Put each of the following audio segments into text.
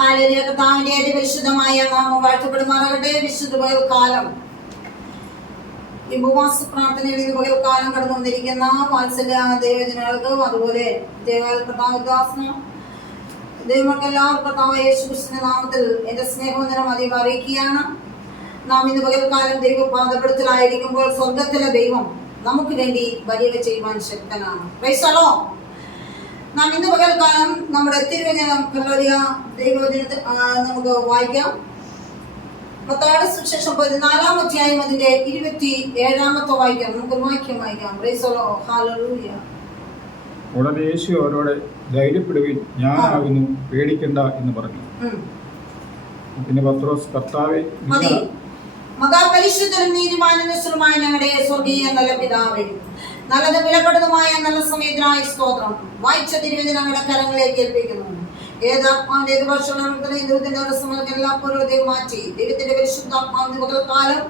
Hallelujah. കർത്താവിന്റെ അതിപരിശുദ്ധമായ നാമം വാഴ്ത്തപ്പെടുമാറാകട്ടെ. വിശുദ്ധ പകൽക്കാലം ഈ ഉപവാസ പ്രാർത്ഥനയിൽ ഇത് പകൽക്കാലം കടന്നു വന്നിരിക്കുന്ന വാത്സല്യ ദൈവജനങ്ങൾക്കും അതുപോലെ ദൈവങ്ങൾക്കെല്ലാവർക്കും കർത്താവ് യേശുക്രിസ്തുവിന്റെ നാമത്തിൽ എന്റെ സ്നേഹവന്ദനം അധികം അറിയിക്കുകയാണ്. നാം ഇന്ന് പകൽക്കാലം ദൈവപാദപീഠത്തിലായിരിക്കുമ്പോൾ സ്വർഗത്തിലെ ദൈവം നമുക്ക് വേണ്ടി വലിയ ചെയ്യുവാൻ ശക്തനാണ്. Praise the Lord. നാം ഇന്ന് പകൽക്കാലം നമ്മുടെ തിരുവചനം ദൈവവചനത്തിൽ നമുക്ക് വായിക്കാം. മത്തായിയുടെ സുവിശേഷം 14-ാം അധ്യായം അതിന്റെ 27-ാമത്തെ വായിക്കാം. നമുക്ക് വായിക്കാം. Price the lord. ഹല്ലേലൂയ. ഉടനെ യേശു അവരോട് ധൈര്യപ്പെടുവിൻ, ഞാനാകുന്നു, പേടിക്കണ്ട എന്ന് പറഞ്ഞു. പിന്നെ പത്രോസ്, കർത്താവേ, മഹാപരിശുദ്ധനും നീതിമാനുമായ ഞങ്ങളുടെ സ്വർഗീയ നല്ല പിതാവേ, നല്ലത് വിലപ്പെടുന്നതുമായ നല്ല സമയത്തിനായി സ്തോത്രം. വായിച്ച തിരുവചനം ഞങ്ങളുടെ കരങ്ങളിലേക്ക് ഏൽപ്പിക്കുന്നു. ഏതാത്മാവിന്റെ ഏത് ഭാഷകളെ എല്ലാ പൂർവ്വതയും മാറ്റി ദൈവത്തിന്റെ പരിശുദ്ധാത്മാവിന്റെ പകൽക്കാലം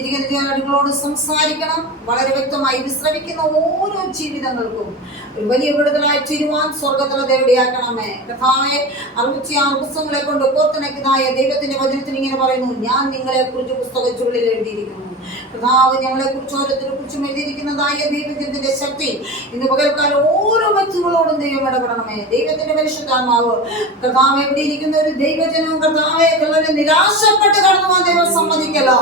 ഇരിക്കുന്ന അടികളോട് സംസാരിക്കണം. വളരെ വ്യക്തമായി വിശ്രമിക്കുന്ന ഓരോ ജീവിതങ്ങൾക്കും ഒരു വലിയ വിടുതലായി തീരുവാൻ സ്വർഗത്തിലെ ദേവടിയാക്കണമേ. കർത്താവേ, 66 പുസ്തകങ്ങളെ കൊണ്ട് കോർത്തിണക്കുന്നതായ ദൈവത്തിന്റെ വചനത്തിൽ ഇങ്ങനെ പറയുന്നു, ഞാൻ നിങ്ങളെ കുറിച്ച് പുസ്തക ചുരുളിൽ എഴുതിയിരിക്കുന്നു. കർത്താവ് ഞങ്ങളെ കുറിച്ച് ഓരോരുത്തരെ കുറിച്ചും എഴുതിയിരിക്കുന്നതായ ദൈവത്തിന്റെ ശക്തി ഇന്ന് പകൽക്കാലം ഓരോ വ്യക്തികളോടും ദൈവം ഇടപെടണമേ. ദൈവത്തിന്റെ പരിശുദ്ധാത്മാവ് കർത്താവ് എവിടെ ഇരിക്കുന്ന ഒരു ദൈവജനവും കർത്താവെ നിരാശപ്പെട്ട് കടന്നു പോകാൻ ദൈവം സമ്മതിക്കല്ലോ,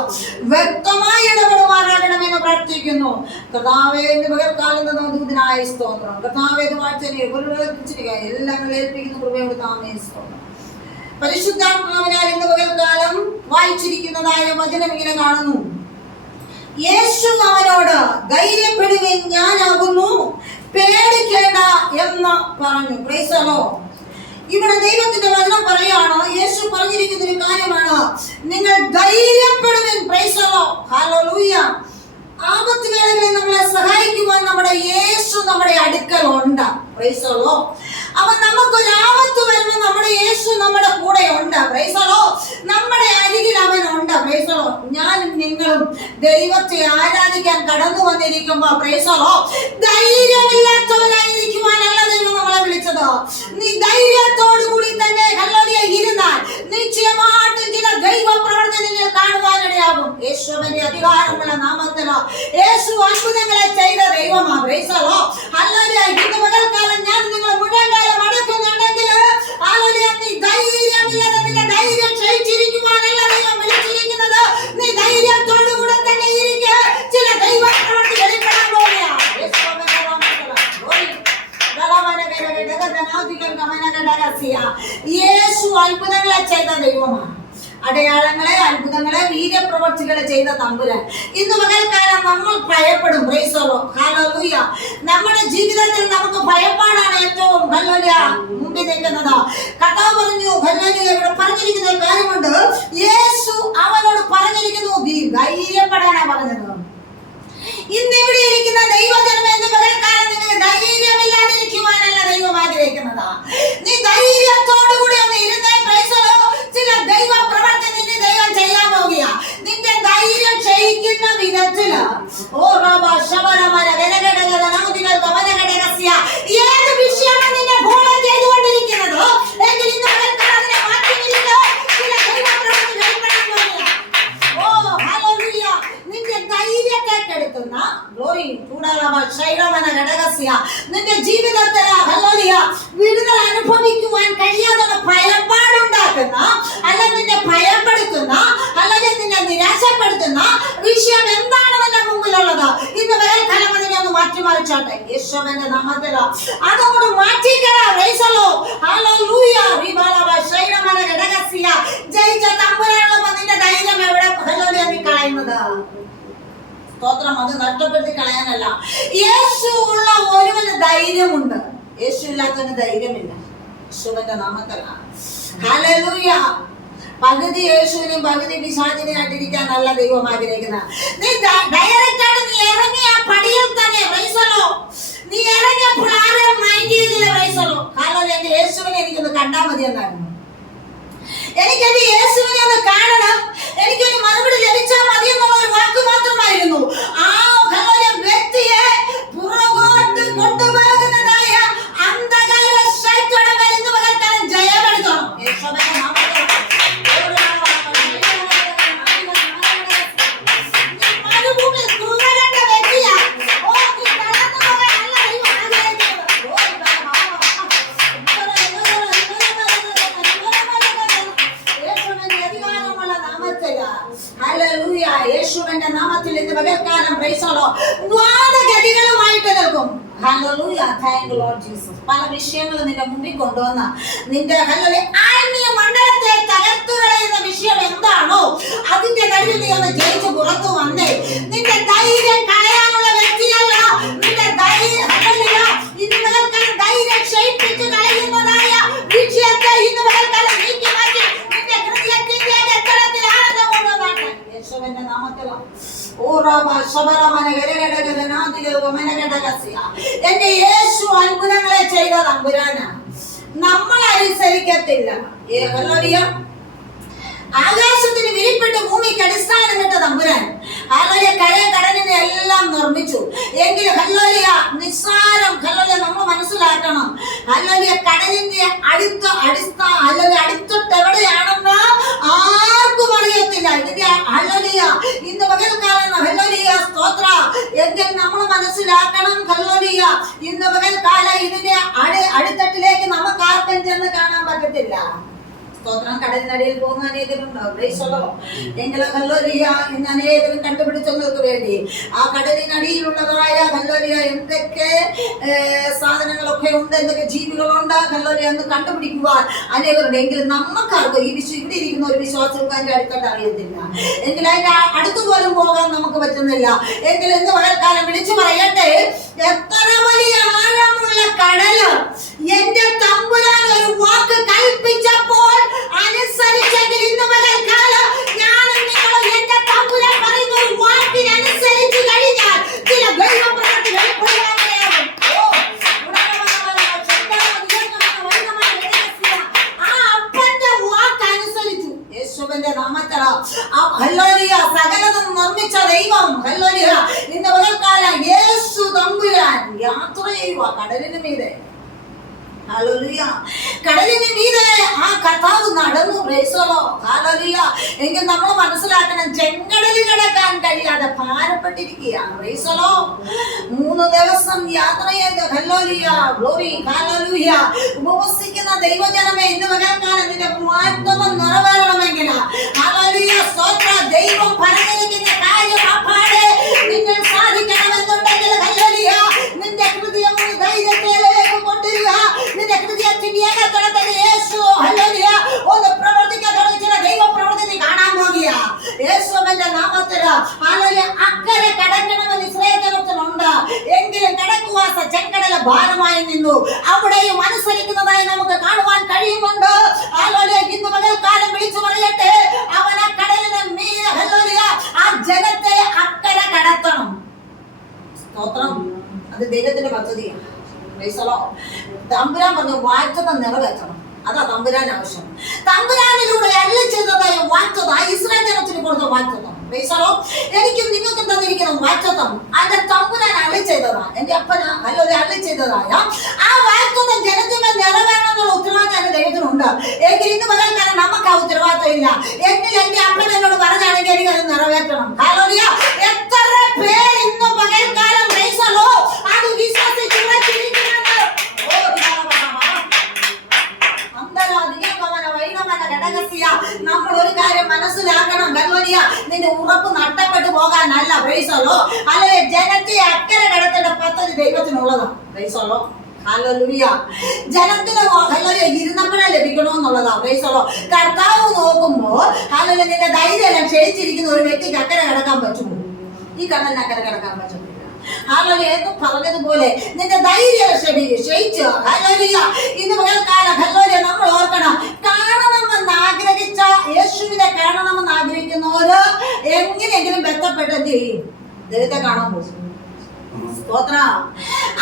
വ്യക്തമായി ഇടപെടുവാനാകണമെന്ന് പ്രാർത്ഥിക്കുന്നു. കർത്താവെ, ഇന്ന് പകൽക്കാലം ദൂതനായ സ്തോത്രം. കർത്താവെ, ഇത് വാഴ്ച എല്ലാം ഏൽപ്പിക്കുന്ന കൃപയോട് താമേ സ്തോത്രം. പരിശുദ്ധാത്മാവിനാൽ ഇന്ന് പകൽക്കാലം വായിച്ചിരിക്കുന്നതായ വചനം ഇങ്ങനെ കാണുന്നു. യേശു അവനോട് ധൈര്യപ്പെടുവിൻ, ഞാനാകുന്നു, പേടിക്കേണ്ട എന്ന് പറഞ്ഞു. Praise the lord. ഇവിടെ ദൈവത്തിന്റെ വചനം പറയാണ്, യേശു പറഞ്ഞിരിക്കുന്ന ഒരു കാര്യമാണ്, നിങ്ങൾ ധൈര്യപ്പെടുവിൻ. Praise the lord. ഹല്ലേലൂയ. ആപത്ത് വേളകളിൽ നമ്മളെ സഹായിക്കുവാൻ നമ്മുടെ യേശു നമ്മുടെ അടുക്കൽ ഉണ്ട്. Praise the lord. അവൻ നമുക്കൊരു ആപത്ത് വരുമ്പോൾ നമ്മുടെ യേശു നമ്മുടെ കൂടെ ഉണ്ട്. Praise the lord. നമ്മുടെ അരികിൽ അവൻ ഉണ്ട്. Praise the lord. ഞാനും നിങ്ങളും ദൈവത്തെ ആരാധിക്കാൻ കടന്നു വന്നിരിക്കുമ്പോ പ്രൈസ് ദി ലോർഡ്, ധൈര്യമില്ലാത്തവരായിരിക്കുവാനല്ല ദൈവം നമ്മളെ വിളിച്ചത്. നീ ധൈര്യത്തോടു കൂടി തന്നെ ഹല്ലേലൂയ ഇരുന്നാൽ നിശ്ചയമായിട്ടും ചില ദൈവ പ്രവർത്തനങ്ങൾ കാണുവാനിടയാകും. യേശുവിന്റെ അധികാരമുള്ള നാമത്തിൽ യേശു അത്ഭുതങ്ങളെ ചെയ്ത ദൈവമാണ്. Price the lord. ഹല്ലേലൂയ. ഇന്ന് പകൽക്കാലം ഞാൻ നിങ്ങൾ മുഴുവൻകാലം അടക്കുന്നുണ്ടെങ്കിൽ ഹല്ലേലൂയ, നീ ധൈര്യമില്ലാതെ നിന്റെ ധൈര്യം ക്ഷയിച്ചിരിക്കുവാനല്ല ദൈവം വിളിച്ചിരിക്കുന്നത്. നീ ധൈര്യത്തോടു കൂടെ തന്നെ ഇരിക്കുക. ചില ദൈവ പ്രവൃത്തി വെളിപ്പെടാൻ പോവുകയാണ്. യേശു അത്ഭുതങ്ങളെ ചെയ്ത ദൈവമാണ്. അടയാളങ്ങളെ, അത്ഭുതങ്ങളെ, വീര്യപ്രവർത്തികളെ ചെയ്ത തമ്പുരാൻ. ഇന്ന് പകൽക്കാലം നമ്മൾ ഭയപ്പെടും. Praise the lord. ഹല്ലേലൂയ. നമ്മുടെ ജീവിതത്തിൽ നമുക്ക് ഭയപ്പാടാണ് ഏറ്റവും ഹല്ലേലൂയ മുമ്പിൽ നിൽക്കുന്നത്. കർത്താവ് പറഞ്ഞു, ഹല്ലേലൂയ, ഇവിടെ പറഞ്ഞിരിക്കുന്ന ഒരു കാര്യമുണ്ട്. യേശു അവനോട് പറഞ്ഞിരിക്കുന്നു, ധൈര്യപ്പെടാനാണ് പറഞ്ഞത്. ഇന്ന് ഇവിടെ ഇരിക്കുന്ന ദൈവജനം എന്ന് പകൽക്കാലം നിങ്ങൾ ധൈര്യമില്ലാതിരിക്കുവാനല്ല ദൈവം ആഗ്രഹിക്കുന്നത്. നീ ധൈര്യത്തോടുകൂടി ഒന്ന് ഇരുന്നേ. Praise the lord. ചില ദൈവ പ്രവർത്തനം ദൈവം ചെയ്യാൻ പോകുക. നിന്റെ ധൈര്യം ക്ഷയിക്കുന്ന വിധത്തില് ഏത് വിഷയമാണ് നിന്നെ ഫോളോ ചെയ്തുകൊണ്ടിരിക്കുന്നത് എങ്കിൽ ഇന്ന് പകൽക്കാലം മാറ്റിയിരിക്കുക. ചില ദൈവ പ്രവർത്തനം വെളിപ്പെടാൻ പോകുക. ഓ ഹല്ലേലൂയ. നിന്റെ ധൈര്യത്തെ കെടുത്തുന്ന നിന്റെ ജീവിതത്തിൽ ഹല്ലേലൂയ വിടുതൽ അനുഭവിക്കുവാൻ കഴിയാതെ ഭയപ്പാടുണ്ടാക്കുന്ന, അല്ല നിന്നെ ഭയപ്പെടുത്തുന്ന, അല്ലെങ്കിൽ നിന്നെ നിരാശപ്പെടുത്തുന്ന വിഷയം എന്താണ് നിന്റെ മുമ്പിലുള്ളത്? ഇന്ന് പകൽക്കാലം അതിനെ ഒന്ന് മാറ്റിമറിച്ചോട്ടെ. യേശുവിന്റെ നാമത്തിൽ അതോട് മാറ്റിക്കളാം. Praise the lord. ഹല്ലേലൂയ. ജയിച്ച തമ്പുരാനുള്ള നിന്റെ ധൈര്യം എവിടെ ഹല്ലേലൂയ നീ കളയുന്നത്? സ്തോത്രം. അത് നഷ്ടപ്പെടുത്തി കളയാനല്ല. യേശു ഉള്ള ഒരുവന് ധൈര്യമുണ്ട്, യേശു ഇല്ലാത്തവന് ധൈര്യമില്ല. യേശുവിന്റെ നാമത്തിലാണ്. ഹല്ലേലൂയ. പകുതി യേശുവിനെയും പകുതി പിശാചിനെയായിട്ടിരിക്കാനല്ല ദൈവം ആഗ്രഹിക്കുന്നത്. നീ ഡയറക്റ്റായിട്ട് നീ ഇറങ്ങിയ പടിയിൽ തന്നെ പ്രൈസ് ദി ലോർഡ്. നീ ഇറങ്ങിയപ്പോൾ ആരും മൈൻഡ് ചെയ്തില്ല. Price the lord. ഹല്ലേലൂയ. യേശുവിനെ എനിക്കൊന്ന് കണ്ടാൽ മതി എന്നായിരുന്നു. എനിക്കത് യേശുവിനെ ഒന്ന് കാണണം, എനിക്കൊരു മറുപടി ലഭിച്ചാൽ മതി എന്നുള്ള ഒരു വാക്ക് മാത്രമായിരുന്നു. ആ വ്യക്തിയെ പുറകോട്ട് കൊണ്ടുപോകുന്നതായ അന്ധകാര ശക്തിയുടെ മേൽ ഇന്ന് പകൽക്കാലം ജയമെടുക്കണം. യേശുവിന്റെ നാമത്തിൽ മുൻപിൽ ഇന്ന് പകൽക്കാലം പ്രൈസോളോ വാദഗതികളുമായിട്ട് നിൽക്കും. Hallelujah, thank you Lord Jesus. പല വിഷയങ്ങളും നിന്റെ മുമ്പിൽ കൊണ്ടുവന്ന നിന്റെ ഹല്ലേലൂയ ആത്മീയ മണ്ഡലത്തെ തകർത്തു കളയുന്ന വിഷയം എന്താണോ അതിന്റെ നടുവിൽ നീ ഒന്ന് ജയിച്ചു പുറത്തു വന്നേ. നിന്റെ ധൈര്യം കളയാനുള്ള വ്യക്തിയല്ല. നിന്റെ ധൈര്യം ഇന്ന് പകൽക്കാലം ധൈര്യം ക്ഷയിപ്പിച്ച് കളയുന്നതായ വിഷയത്തെ ഇന്ന് പകൽക്കാലം നീക്കി മാറ്റി നിന്റെ ഹൃദയത്തിന്റെ അകത്തളത്തിൽ ആനന്ദം കൊണ്ടുവന്നാട്ടെ യേശുവിന്റെ നാമത്തിൽ. എന്റെ യേശു അത്ഭുതങ്ങളെ ചെയ്ത തമ്പുരാനാ. നമ്മൾ അനുസരിക്കത്തില്ല. ആകാശത്തിന് വിരിപ്പെട്ട് ഭൂമിക്ക് അടിസ്ഥാനം ഇട്ട തമ്പുരാൻ ഹല്ലേലൂയ കരയെ കടലിനെ എല്ലാം നിർമ്മിച്ചു. എങ്കിൽ ഹല്ലേലൂയ നിസ്സാരം ഹല്ലേലൂയ നമ്മൾ മനസ്സിലാക്കണം. ഹല്ലേലൂയ കടലിന്റെ അടുത്തിട്ട് എവിടെയാണെന്ന് ആർക്കും അറിയത്തില്ല. ഇതിന്റെ ഹല്ലേലൂയ ഇന്ന് പകൽക്കാലം ഹല്ലേലൂയ സ്തോത്ര എങ്കിൽ നമ്മൾ മനസ്സിലാക്കണം. ഹല്ലേലൂയ ഇന്ന് പകൽക്കാലം ഇതിന്റെ അടിത്തട്ടിലേക്ക് നമുക്ക് ആർക്കും ചെന്ന് കാണാൻ പറ്റത്തില്ല. സ്തോത്രം. കടലിനടിയിൽ പോകുന്ന അനേകരുണ്ടാവും. എങ്കിലും ഹല്ലേലൂയ ഇന്ന് അനേകരും കണ്ടുപിടിച്ചവർക്ക് വേണ്ടി ആ കടലിനടിയിലുള്ളതായ ഹല്ലേലൂയ എന്തൊക്കെ സാധനങ്ങളൊക്കെ ഉണ്ട്, എന്തൊക്കെ ജീവികളുണ്ട് ഹല്ലേലൂയ എന്ന് കണ്ടുപിടിക്കുവാൻ അനേകരുണ്ട്. എങ്കിലും നമുക്കാർക്ക് ഈ ഇവിടെ ഇരിക്കുന്ന ഒരു വിശ്വാസികൾക്ക് അതിന്റെ അടുത്തോട്ട് അറിയത്തില്ല. എങ്കിലും അതിന്റെ അടുത്തു പോലും പോകാൻ നമുക്ക് പറ്റുന്നില്ല. എങ്കിലും ഇന്ന് പകൽക്കാലം വിളിച്ചു പറയട്ടെ, എത്ര വലിയ ആഴമുള്ള കടല് എന്റെ തമ്പുരാൻ ഒരു വാക്ക് കൽപ്പിച്ചപ്പോൾ അനുസരിച്ചെങ്കിൽ ഇന്ന് പകൽക്കാലം ഞാനും നിങ്ങളും എന്റെ തമ്പുരാൻ പറയുന്ന ഒരു വാക്കിനനുസരിച്ച് കഴിഞ്ഞാൽ ചില ദൈവപ്രവൃത്തി വെളിപ്പെടുവാനാകും. ആ അപ്പന്റെ വാക്കനുസരിച്ചു യേശുവിന്റെ നാമത്തിൽ ഹല്ലേലൂയ സകലതും നിർമ്മിച്ച ദൈവം ഹല്ലേലൂയ ഇന്ന് പകൽക്കാലം യേശു തമ്പുരാൻ യാത്ര ചെയ്യുക കടലിന് മീതെ. ഹല്ലേലൂയ കടലിന് മീതെ ആ കർത്താവ് നടന്നു. പ്രൈസോലോ ഹല്ലേലൂയ. എങ്കിൽ നമ്മൾ മനസ്സിലാക്കണം, ചെങ്കടലിൽ കിടക്കാൻ കഴിയാതെ ഭാരപ്പെട്ടിരിക്കുക. പ്രൈസോലോ 3 ദിവസം യാത്ര ചെയ്ത് ഹല്ലേലൂയ ഗ്ലോറി ഹല്ലേലൂയ ഉപവസിക്കുന്ന ദൈവജനമേ ഇന്ന് പകൽക്കാലം നിന്റെ വാഗ്ദത്തം നിറവേറണമെങ്കിൽ ഹല്ലേലൂയ സ്തോത്ര ദൈവം പറഞ്ഞിരിക്കുന്ന കാര്യം അപ്പാടെ നിങ്ങൾ സാധിക്കണമെന്നുണ്ടെങ്കിൽ ഹല്ലേലൂയ നിന്റെ ഹൃദയം ധൈര്യത്തിലേക്ക് കൊണ്ടുവരിക. നിന്റെ ഹൃദയത്തിന്റെ ഏകത്വത്തിൽ യേശു ഹല്ലേലൂയ ഒന്ന് പ്രവർത്തിക്കാൻ തുടങ്ങിയ ദൈവ പ്രവൃത്തി കാണാൻ പോകുക യേശുവിന്റെ നാമത്തിൽ. ഹല്ലേലൂയ അക്കരെ കടക്കണമെന്ന് ഇസ്രായേലിനുണ്ട്. എങ്കിലും കടക്കുവാസ ചെങ്കടല ഭാരമായി നിന്നു. അവിടെയും അനുസരിക്കുന്നതായി നമുക്ക് കാണുവാൻ കഴിയുന്നുണ്ട്. ഹല്ലേലൂയ ഇന്ന് പകൽക്കാലം വിളിച്ചു പറയട്ടെ, അവൻ ആ കടലിനെ മീതെ ഹല്ലേലൂയ ആ ജനത്തെ അക്കരെ കടത്തണം. സ്തോത്രം. അത് ദൈവത്തിന്റെ പദ്ധതിയാണ്. തമ്പുരാൻ പറഞ്ഞു വാഗ്ദത്തം നിറവേറ്റണം. അതാ തമ്പുരാൻ ആവശ്യം. തമ്പുരാനിലൂടെ അരുളി ചെയ്തതായ വാഗ്ദത്തം ഇസ്രായേൽ ജനത്തിന് കൊടുത്ത വാഗ്ദത്തം. എനിക്കും നിങ്ങൾക്കും തന്നിരിക്കുന്ന വാഗ്ദത്തം അതിന്റെ തമ്പുരാൻ അരുളി ചെയ്തതാ. എന്റെ അപ്പന് അല്ലെങ്കിൽ അരുളി ചെയ്തതായ ആ വാഗ്ദത്തം ജനത്തിന് നിറവേറണമെന്നുള്ള ഉത്തരവാദിത്തം എന്റെ ദൈവത്തിനുണ്ട്. എങ്കിൽ ഇന്ന് പകൽക്കാലം നമുക്ക് ആ ഉത്തരവാദിത്തം ഇല്ല. എങ്കിൽ എന്റെ അപ്പൻ എന്നോട് പറഞ്ഞാണെങ്കിൽ എനിക്ക് അത് നിറവേറ്റണം. ഹല്ലേലൂയ. എത്ര പേർ ഇന്ന് പകൽക്കാലം അത് വിശ്വസിച്ച് നമ്മൾ ഒരു കാര്യം മനസ്സിലാക്കണം. ഹല്ലേലൂയ നിന്റെ ഉറപ്പ് നഷ്ടപ്പെട്ടു പോകാനല്ല. പ്രൈസോലോ അല്ലെ ജനത്തെ അക്കരെ കടത്തേണ്ട പദ്ധതി ദൈവത്തിനുള്ളതാണ്. പ്രൈസോലോ ഹല്ലേലൂയ. ജനത്തിന് ഹല്ലേലൂയ ഇരുന്നപ്പഴം ലഭിക്കണമെന്നുള്ളതാ. പ്രൈസോലോ കർത്താവ് നോക്കുമ്പോൾ ഹല്ലേലൂയ നിന്റെ ധൈര്യം ക്ഷയിച്ചിരിക്കുന്ന ഒരു വ്യക്തിക്ക് അക്കരെ കിടക്കാൻ പറ്റുമോ? ഈ കടലിന് അക്കരെ കിടക്കാൻ പറ്റുന്നില്ല. ഹല്ലേലൂയ എന്ന് പറഞ്ഞതുപോലെ നിന്റെ ധൈര്യം ക്ഷയിച്ചു. ഹല്ലേലൂയ ഇന്ന് പകൽക്കാലം ഹല്ലേലൂയ നമ്മൾ ഓർക്കണം, കാണണമെന്ന് ആഗ്രഹിച്ച യേശുവിനെ കാണണമെന്ന് ആഗ്രഹിക്കുന്നവര് എങ്ങനെയെങ്കിലും ബന്ധപ്പെട്ട് എന്ത് ചെയ്യും? ദൈവത്തെ കാണാൻ പോകും. സ്തോത്രം.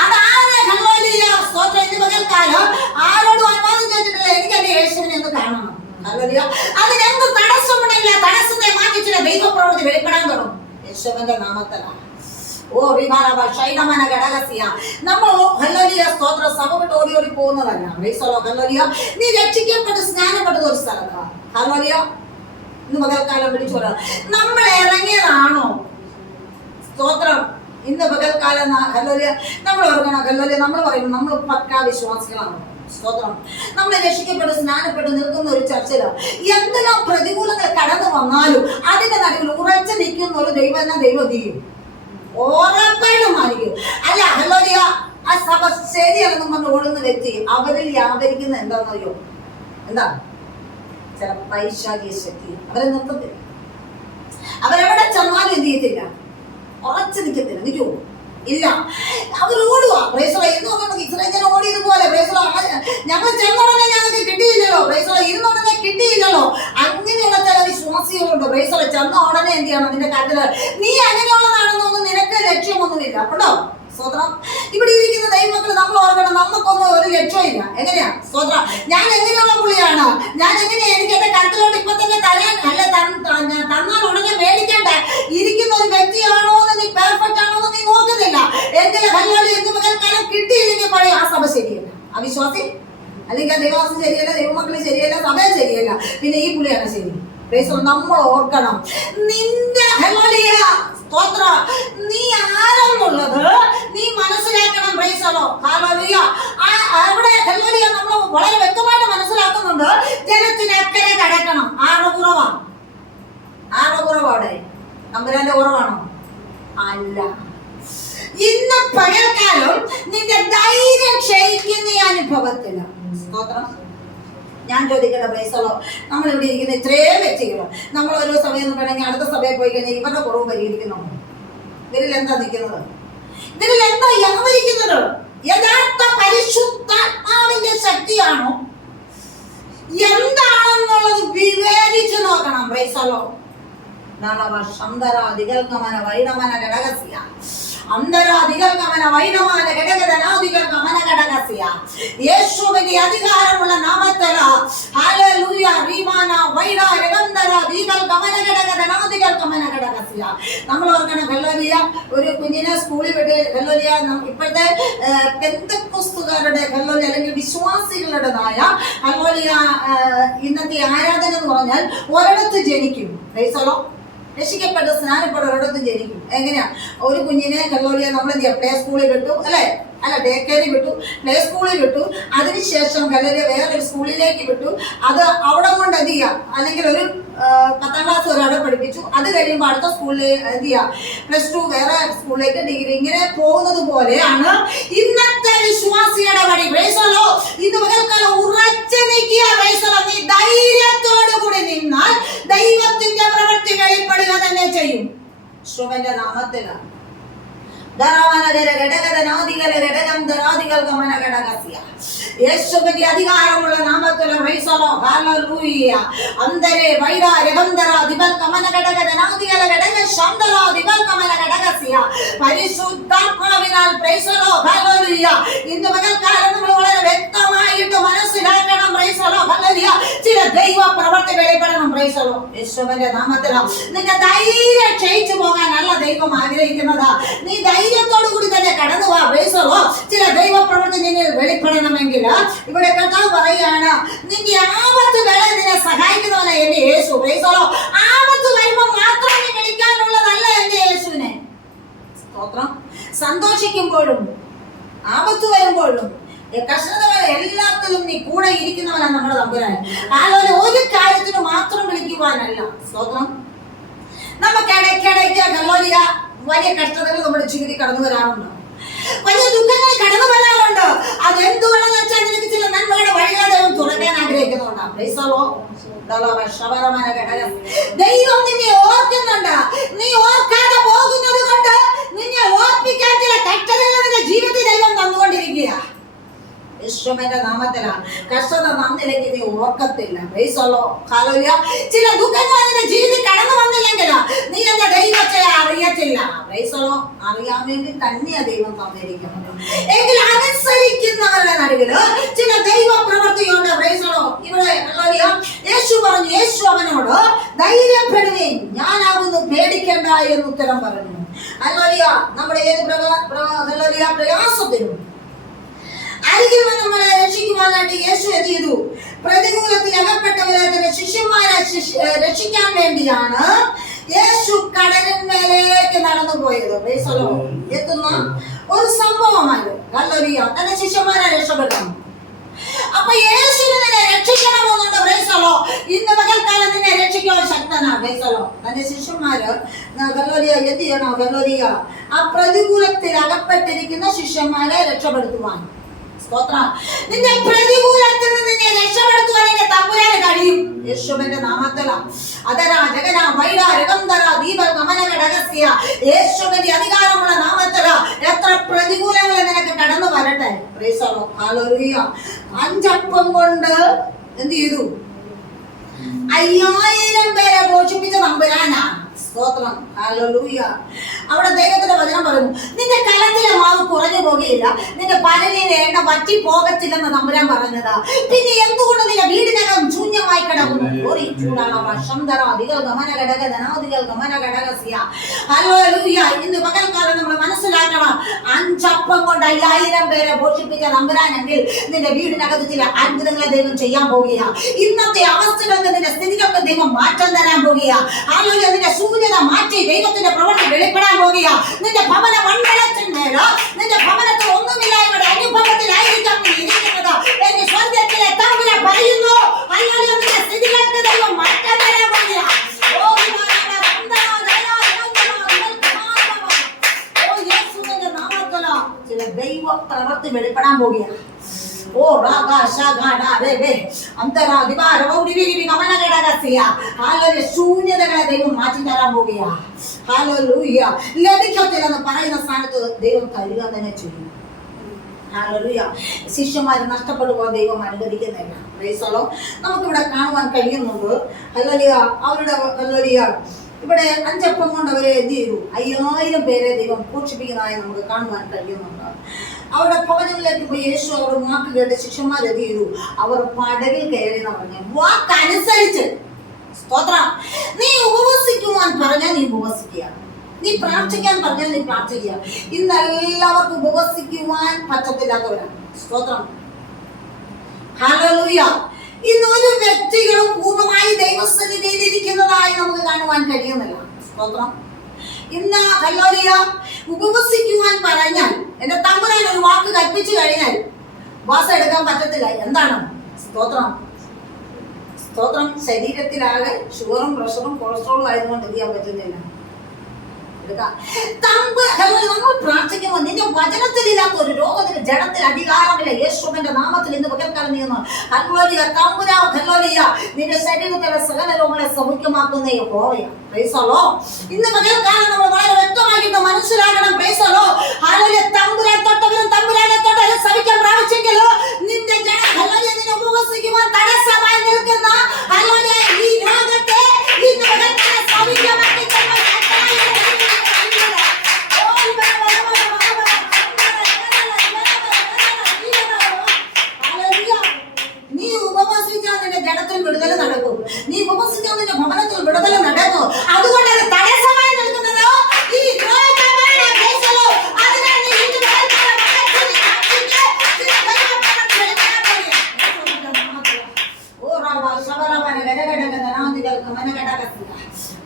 അതാണ് ഹല്ലേലൂയ സ്തോത്രം. ഇന്ന് പകൽക്കാലം ആരോടും അനുവാദം ചോദിച്ചിട്ടില്ല, എനിക്ക് എന്റെ യേശുവിനെ ഒന്ന് കാണണം. ഹല്ലേലൂയ. അതിനെന്ത് തടസ്സമുണ്ടെങ്കിൽ ആ തടസ്സത്തെ മാറ്റിച്ചിട്ട് ദൈവപ്രവൃത്തി വെളിപ്പെടാൻ തുടങ്ങും യേശുവിന്റെ നാമത്തിലാണ്. നമ്മൾ ഹല്ലേലൂയ സ്തോത്ര സഭ വിട്ട് ഓടി ഓടി പോകുന്നതല്ല. ഹല്ലേലൂയ നീ രക്ഷിക്കപ്പെട്ട് സ്നാനപ്പെട്ടത് ഒരു സ്ഥലത്താണ്. ഹല്ലേലൂയ ഇന്ന് പകൽക്കാലം വിളിച്ചു പറയാം, നമ്മൾ ഇറങ്ങിയതാണോ? സ്തോത്രം. ഇന്ന് പകൽക്കാലം ഹല്ലേലൂയ നമ്മൾ ഓർക്കണം. ഹല്ലേലൂയ നമ്മൾ പറയുമ്പോൾ നമ്മൾ പക്കാ വിശ്വാസികളാണ്. സ്തോത്രം. നമ്മൾ രക്ഷിക്കപ്പെട്ട് സ്നാനപ്പെട്ട് നിൽക്കുന്ന ഒരു ചർച്ചില് എന്തെല്ലാം പ്രതികൂലങ്ങൾ കടന്നു വന്നാലും അതിന്റെ നടുവിൽ ഉറച്ചു നിൽക്കുന്ന ഒരു ദൈവം ചെയ്യും, ഉറപ്പായിട്ടും മാനിക്കും. അല്ല ഹല്ലേലൂയ, ആ സഭ ശരിയാണെന്ന് പറഞ്ഞ് ഓടുന്ന വ്യക്തി അവരിൽ വ്യാപരിക്കുന്ന എന്താണെന്നറിയോ? എന്താ? ചില പൈശാചിക ശക്തി അവരെ നിർത്തത്തില്ല. അവരെവിടെ ചെന്നാലും എന്ത് ചെയ്യത്തില്ല, ഉറച്ചു നിൽക്കത്തില്ല. നിൽക്കുമോ? ഇല്ല. അവർ ഓടുക. ഇസ്രായേൽ ഓടിയതുപോലെ ഞങ്ങൾ ചെന്നുടനെ ഞങ്ങൾക്ക് കിട്ടിയില്ലല്ലോ, ഇരുന്നുടനെ കിട്ടിയില്ലല്ലോ. അങ്ങനെയുള്ള ചില വിശ്വാസികളുണ്ട്. ചെന്ന ഉടനെ എന്ത് ചെയ്യണം? നിന്റെ കാര്യത്തില് നീ അങ്ങനെയുള്ളതാണെന്നൊന്നും നിനക്ക് ലക്ഷ്യമൊന്നുമില്ല. കേട്ടോ സ്തോത്രം. ഇവിടെ ഇരിക്കുന്ന ദൈവമക്കൾ നമ്മൾ ഓർക്കണം, നമുക്കൊന്നും ഒരു ലക്ഷ്യമില്ല. എങ്ങനെയാ സ്തോത്രം? ഞാൻ എങ്ങനെയുള്ള പുള്ളിയാണ്, ഞാൻ എങ്ങനെയാ, എനിക്ക് എന്റെ കരുത്തിലോട്ട് ഇപ്പൊ തന്നെ തരാൻ അല്ല തന്നാൽ ഉടനെ മേടിക്കണ്ട ഇരിക്കുന്ന ഒരു വ്യക്തിയാണോ എന്ന് നീ പെർഫെക്റ്റ് ആണോ എന്ന് നീ നോക്കുന്നില്ല. എങ്കിലും ഹല്ലേലൂയ എന്ന് പകൽക്കാലം കിട്ടിയില്ലെങ്കിൽ പറയും ആ സഭ ശരിയല്ല, അവിശ്വാസി അല്ലെങ്കിൽ ആ ദൈവവാസം ശരിയല്ല, ദൈവമക്കള് ശരിയല്ല, സഭ ശരിയല്ല, പിന്നെ ഈ പുള്ളിയാണ് ശരി. നമ്മൾ ഓർക്കണം, നിന്റെ ഹല്ലേലൂയ സ്തോത്ര നീ ആരെന്നുള്ളത് നീ മനസ്സിലാക്കണം. ഹല്ലേലൂയ. അവിടെ ഹല്ലേലൂയ നമ്മൾ വളരെ വ്യക്തമായിട്ട് മനസ്സിലാക്കുന്നുണ്ട്. ജനത്തിന് അക്കരെ കടക്കണം. ആരുടെ കുറവാണ്? അവിടെ തമ്പുരാന്റെ കുറവാണോ? അല്ല. ഇന്ന് പകൽക്കാലം നിന്റെ ധൈര്യം ക്ഷയിക്കുന്ന ഈ അനുഭവത്തില് സ്തോത്രം. ഞാൻ ചോദിക്കട്ടെ, പ്രൈസലോ, നമ്മളിവിടെ ഇരിക്കുന്ന ഇത്രയും വ്യക്തികൾ നമ്മൾ ഓരോ സഭയിൽ നിന്നുണ്ടെങ്കിൽ അടുത്ത സഭയിൽ പോയി കഴിഞ്ഞാൽ ഇവരുടെ കുറവ് പരിഹരിക്കുന്നുണ്ടോ? ഇവരിൽ എന്താ നിൽക്കുന്നത്? ഇതിൽ എന്താ യാവരിക്കുന്നത്? യഥാർത്ഥ പരിശുദ്ധാത്മാവിന്റെ ശക്തിയാണോ എന്താണെന്നുള്ളത് വിവേചിച്ചു നോക്കണം. പ്രൈസലോ. അന്തരാധികൽഗമന വൈഡമന ഘടകസ്യ അന്തരാധികൽഗമന വൈഡമന ഘടകധനാധികൽഗമന ഘടകസ്യ. യേശുവിന്റെ അധികാരമുള്ള നാമത്തിൽ ഹല്ലേലൂയ റീമാന വൈഡ രഗന്ധര ദീകൽഗമന ഘടകധനാധികൽഗമന ഘടകസ്യ. നമ്മൾ ഓർക്കണം, ഹല്ലേലൂയ, ഒരു കുഞ്ഞിനെ സ്കൂളിൽ വിട്ട് ഹല്ലേലൂയ ഇപ്പോഴത്തെ പെന്തക്കോസ്തുകാരുടെ ഹല്ലേലൂയ അല്ലെങ്കിൽ വിശ്വാസികളുടേതായ ഹല്ലേലൂയ ഇന്നത്തെ ആരാധന എന്ന് പറഞ്ഞാൽ ഒരിടത്ത് ജനിക്കും. പ്രൈസലോ. രക്ഷിക്കപ്പെട്ട് സ്നാനപ്പെട്ട് ഒരിടത്ത് ജനിക്കും. എങ്ങനെയാ? ഒരു കുഞ്ഞിനെ ഹല്ലേലൂയ നമ്മൾ എന്ത് ചെയ്യാം? പ്ലേ സ്കൂളിൽ വിട്ടു, അല്ല ഡേ കെയറിൽ വിട്ടു, പ്ലേ സ്കൂളിൽ വിട്ടു, അതിനുശേഷം ഹല്ലേലൂയ വേറൊരു സ്കൂളിലേക്ക് വിട്ടു. അത് അവിടെ കൊണ്ട് എന്ത് ചെയ്യാം? അല്ലെങ്കിൽ ഒരു 10ാം ക്ലാസ് വരെ അവിടെ പഠിപ്പിച്ചു. അത് കഴിയുമ്പോൾ അടുത്ത സ്കൂളിൽ എന്ത് ചെയ്യാം? +2 വേറെ സ്കൂളിലേക്ക്, ഡിഗ്രി, ഇങ്ങനെ പോകുന്നത് പോലെയാണ് ഇന്നത്തെ വിശ്വാസിയുടെ വഴി. പ്രൈസലോ. ഇന്ന് പകൽക്കാലം ഉറച്ചു നിൽക്കുക. പ്രൈസലോ. നീ ധൈര്യത്തോടു കൂടി നിന്നാൽ ദൈവത്തിന്റെ പ്രവൃത്തി വെളിപ്പെടുക തന്നെ ചെയ്യും. യേശുവിന്റെ നാമത്തിലാണ്. യേശുവിന്റെ അധികാരമുള്ള നാമത്തിൽ അന്തരെ വൈഡ രഗന്ധര ദിവൽകമന ഘടകധനാദികല ഘടക ശാന്തല ദിവൽകമന ഘടകസ്യ. പരിശുദ്ധാത്മാവിനാൽ പ്രൈസലോ ഹല്ലേലൂയ. ഇന്ന് പകൽക്കാലം നമ്മൾ വളരെ വ്യക്തമായിട്ട് മനസ്സിലാക്കണം. പ്രൈസലോ ഹല്ലേലൂയ. ചില ദൈവ പ്രവൃത്തി വെളിപ്പെടണം. പ്രൈസലോ. യേശുവിന്റെ നാമത്തിൽ നിന്റെ ധൈര്യം ക്ഷയിച്ചു പോകാനല്ല ദൈവം ആഗ്രഹിക്കുന്നത്. നീ ധൈര്യത്തോടു കൂടി തന്നെ കടന്നു വാ. പ്രൈസലോ. ചില ദൈവ പ്രവൃത്തി നിന്നിൽ വെളിപ്പെടണമെങ്കിൽ ഇവിടെ കർത്താവ് പറയാണ്, നിന്റെ ആപത്ത് വേള നിന്നെ സഹായിക്കുന്നവനാണ് എന്റെ യേശു. പ്രൈസലോ. ആപത്ത് വരുമ്പോൾ മാത്രം നീ വിളിക്കാനുള്ളതല്ല എന്റെ യേശുവിനെ. സ്തോത്രം. സന്തോഷിക്കുമ്പോഴും ആപത്ത് വരുമ്പോഴും കഷ്ടതകൾ എല്ലാത്തിലും നീ കൂടെ ഇരിക്കുന്നവനാണ് നമ്മുടെ തമ്പുരാൻ. അതുപോലെ ഒരു കാര്യത്തിന് മാത്രം വിളിക്കുവാനല്ല. സ്തോത്രം. നമുക്ക് ഇടയ്ക്കിടയ്ക്ക് ഹല്ലേലൂയ വലിയ കഷ്ടതകൾ നമ്മുടെ ജീവിതത്തിൽ കടന്നു വരാറുണ്ട്, വലിയ ദുഃഖങ്ങൾ കടന്നു വരാറുണ്ട്. അതെന്തുകൊണ്ടെന്ന് വെച്ചാൽ നിനക്ക് ചില നന്മകളുടെ വഴികളെ ദൈവം തുറക്കാൻ ആഗ്രഹിക്കുന്നുണ്ടാവും. ദൈവം നിന്നെ ഓർക്കുന്നുണ്ട്. നീ ഓർക്കാതെ പോകുന്നത് കൊണ്ട് നിന്നെ ഓർപ്പിക്കാൻ ചില കഷ്ടതകളുടെ ജീവിതത്തിൽ ദൈവം തന്നുകൊണ്ടിരിക്കുക. യേശുവിന്റെ നാമത്തിലാണ്. കഷ്ടത നന്നില്ലെങ്കിൽ നീ ഓർക്കത്തില്ല. ചില ദുഃഖങ്ങൾ നിന്റെ ജീവിതത്തിൽ കടന്നു വന്നില്ലെങ്കിൽ നീ എന്റെ ദൈവത്തെ അറിയത്തില്ല. അറിയാൻ വേണ്ടി തന്നെയാ ദൈവം തന്നിരിക്കുന്നത്. എങ്കിൽ അനുസരിക്കുന്നവരുടെ നടുവില് ചില ദൈവ പ്രവൃത്തിയുണ്ട്. ഇവിടെ യേശു പറഞ്ഞു, യേശു അവനോട് ധൈര്യപ്പെടുകയും ഞാനാകുന്നു, പേടിക്കണ്ട എന്ന് ഉത്തരം പറഞ്ഞു. ഹല്ലേലൂയ. നമ്മുടെ ഏത് പ്രയാസത്തിനും അരികിൽ നമ്മളെ രക്ഷിക്കുവാനായിട്ട് യേശു എന്ത് ചെയ്തു? പ്രതികൂലത്തിൽ അകപ്പെട്ടവരെ തന്നെ ശിഷ്യന്മാരെ രക്ഷിക്കാൻ വേണ്ടിയാണ് യേശു കടലിന്മേലേക്ക് നടന്നു പോയത്. എത്തുന്ന ഒരു സംഭവമായിരുന്നു. ഹല്ലേലൂയ. തന്റെ ശിഷ്യന്മാരെ രക്ഷപ്പെടുത്തണം. അപ്പൊ യേശുവിനെ നിന്നെ രക്ഷിക്കണമെന്നുണ്ട്. പ്രൈസലോ. ഇന്ന് പകൽക്കാലം നിന്നെ രക്ഷിക്കാൻ ശക്തനാ. പ്രൈസലോ. തന്റെ ശിഷ്യന്മാര് എന്ത് ചെയ്യണോ? ആ പ്രതികൂലത്തിൽ അകപ്പെട്ടിരിക്കുന്ന ശിഷ്യന്മാരെ രക്ഷപ്പെടുത്തുവാൻ. സ്തോത്രം. നിന്റെ പ്രതികൂലത്തിൽ നിന്ന് നിന്നെ രക്ഷപ്പെടുത്തുവാൻ എന്റെ തമ്പുരാന് കഴിയും. യേശുവിന്റെ നാമത്തിലാ. അതരാ ജഗന വൈഡാ രകംധര ദീപൽ ഗമനഘടകസ്യ. യേശുവിന്റെ അധികാരമുള്ള നാമത്തിലാ എത്ര പ്രതികൂലങ്ങൾ നിനക്ക് കടന്നു വരട്ടെ. Price the lord. ഹല്ലേലൂയ. 5 അപ്പം കൊണ്ട് എന്ത് ചെയ്തു? 5000 പേരെ പോഷിപ്പിച്ച തമ്പുരാനാ. സ്തോത്രം. ഹല്ലേലൂയ. അവിടെ ദൈവത്തിന്റെ വചനം പറയുന്നു, നിന്റെ കലത്തിലെ മാവ് കുറഞ്ഞു പോകുകയില്ല, നിന്റെ പരലിലെ എണ്ണ വറ്റി പോകത്തില്ലെന്ന് തമ്പുരാൻ പറഞ്ഞതാ. പിന്നെ എന്തുകൊണ്ട് നിന്റെ വീടിനകം ശൂന്യമായി കിടക്കുന്നു? ഇന്ന് പകൽക്കാലം നമ്മൾ മനസ്സിലാക്കണം, 5 അപ്പം കൊണ്ട് 5000 പേരെ പോഷിപ്പിച്ച തമ്പുരാനെങ്കിൽ നിന്റെ വീടിനകത്ത് ചില അത്ഭുതങ്ങളെ ദൈവം ചെയ്യാൻ പോകുക. ഇന്നത്തെ അവസ്ഥകൾക്ക് നിന്റെ സ്ഥിതികൾക്ക് ദൈവം മാറ്റം തരാൻ പോകുക. ഹല്ലേലൂയ. നിന്റെ ശൂന്യത മാറ്റി ദൈവത്തിന്റെ പ്രവൃത്തി വെളിപ്പെടാൻ പോകുക. നിന്റെ ഭവന മണ്ഡലത്തിന്മേല്, നിന്റെ ഭവനത്തിൽ ഒന്നുമില്ലായ്മയുടെ അനുഭവത്തിലായിരിക്കാം നീ ഇരിക്കുന്നത്. എന്റെ സ്വർഗ്ഗത്തിലെ തമ്പുരാൻ പറയുന്നു, ഹല്ലേലൂയ, നിന്റെ സ്ഥിതികൾക്ക് ദൈവം മാറ്റം തരാൻ പോകുക. യേശുവിന്റെ നാമത്തിൽ ചില ദൈവ പ്രവൃത്തി വെളിപ്പെടാൻ പോകുക. ഓ ശൂന്യതകളെ ദൈവം മാറ്റി തരാൻ പോകുക. ഹല്ലേലൂയ. ലഭിക്കത്തില്ലെന്ന് പറയുന്ന സ്ഥാനത്ത് ദൈവം തരിക തന്നെ ചെയ്യും. ഹല്ലേലൂയ. ശിഷ്യന്മാര് നഷ്ടപ്പെടുമ്പോൾ ദൈവം അനുവദിക്കുന്നില്ല. Price the Lord. നമുക്കിവിടെ കാണുവാൻ കഴിയുന്നത്, ഹല്ലേലൂയ, അവരുടെ ഹല്ലേലൂയ ഇവിടെ 5 അപ്പം കൊണ്ട് അവരെ എന്ത് ചെയ്തു? 5000 പേരെ ദൈവം പോഷിപ്പിക്കുന്നതായി നമുക്ക് കാണുവാൻ കഴിയുന്നുണ്ട്. അവരുടെ ഭവനങ്ങളിലേക്ക് പോയി യേശു അവരുടെ വാക്ക് കേട്ട് ശിഷ്യന്മാർ എന്ത് ചെയ്തു? അവർ പടകിൽ കയറി എന്ന് പറഞ്ഞു. വാക്കനുസരിച്ച്. സ്തോത്രം. നീ ഉപവസിക്കുവാൻ പറഞ്ഞാൽ നീ ഉപവസിക്കുക, നീ പ്രാർത്ഥിക്കാൻ പറഞ്ഞാൽ നീ പ്രാർത്ഥിക്കുക. ഇന്ന് എല്ലാവർക്കും ഉപവസിക്കുവാൻ പറ്റത്തില്ലാത്തവരാണ്. സ്തോത്രം. ഹല്ലേലൂയ. ഇന്ന് ഒരു വ്യക്തികളും പൂർണ്ണമായി ദൈവസന്നിധിയിൽ ഇരിക്കുന്നതായി നമുക്ക് കാണുവാൻ കഴിയുന്നില്ല. സ്തോത്രം. ഇന്ന് ഹല്ലേലൂയ ഉപവസിക്കുവാൻ പറഞ്ഞാൽ, എന്റെ തമ്പുരാൻ ഒരു വാക്ക് കൽപ്പിച്ചു കഴിഞ്ഞാൽ വാസം എടുക്കാൻ പറ്റത്തില്ല. എന്താണ്? സ്തോത്രം. സ്തോത്രം. ശരീരത്തിലാകെ ഷുഗറും പ്രഷറും കൊളസ്ട്രോളും ആയതുകൊണ്ട് എന്ത് ചെയ്യാൻ പറ്റുന്നില്ല. നമ്മൾ പ്രാർത്ഥിക്കുമ്പോൾ നിന്റെ വചനത്തിലില്ലാത്ത ഒരു രോഗത്തിന് ജഡത്തിൽ അധികാരമില്ല. യേശുവിന്റെ നാമത്തിൽ ഇന്ന് പകൽക്കാലം നീങ്ങുന്നു. ഹല്ലേലൂയ. തമ്പുരാൻ ഹല്ലേലൂയ നിന്റെ ശരീരത്തിലെ സകല രോഗങ്ങളെ സൗഖ്യമാക്കുന്ന യഹോവയാണ്. Praise the lord. ഇന്ന് പകൽക്കാലം നമ്മൾ വളരെ വ്യക്തമായിട്ട് മനസ്സിലാക്കണം. Praise the lord. ഹല്ലേലൂയ. തമ്പുരാൻ തൊട്ടവരും തമ്പുരാനെ തൊട്ടവരും സൗഖ്യം പ്രാപിച്ചെങ്കിലോ നിന്റെ ജഡം ഹല്ലേലൂയ നിന്നെ ഉപവസിക്കുവാൻ തടസ്സമായി നിൽക്കുന്ന ഹല്ലേലൂയ ഈ രോഗത്തെ ഇന്ന് പകൽക്കാലം സൗഖ്യമാക്കി വിടുതൽ നടക്കും. നീ ഉപവസിച്ചാൽ നിന്റെ ഭവനത്തിൽ വിടുതൽ നടക്കും. അതുകൊണ്ട് അത് തടസ്സമായി നിൽക്കുന്നത് ഈ